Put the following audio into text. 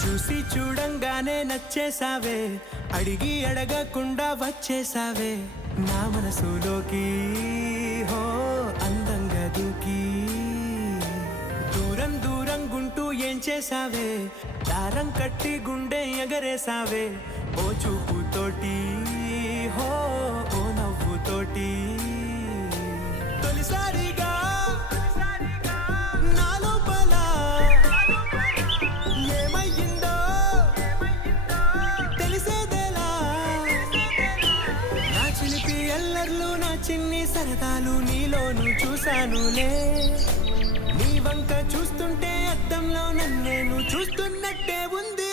చూసి చూడంగానే నచ్చేసావే, అడిగి అడగకుండా వచ్చేసావే నా మనసులోకి. హో అందంగా దూకి దూరం దూరం గుంటూ ఏం చేసావే, దారం కట్టి గుండె ఎగరేసావే ఓ చూపుతోటి. హో ఓ నవ్వుతోటి తొలిసారిగా నా లోపల ఏమయ్యిందో తెలిసేదేలా. నా చిలిపి ఎల్లర్లు నా చిన్ని సరదాలు నీలోను చూశానులే. నీ వంక చూస్తుంటే అద్దంలో నన్నేను చూస్తున్నట్టే ఉంది.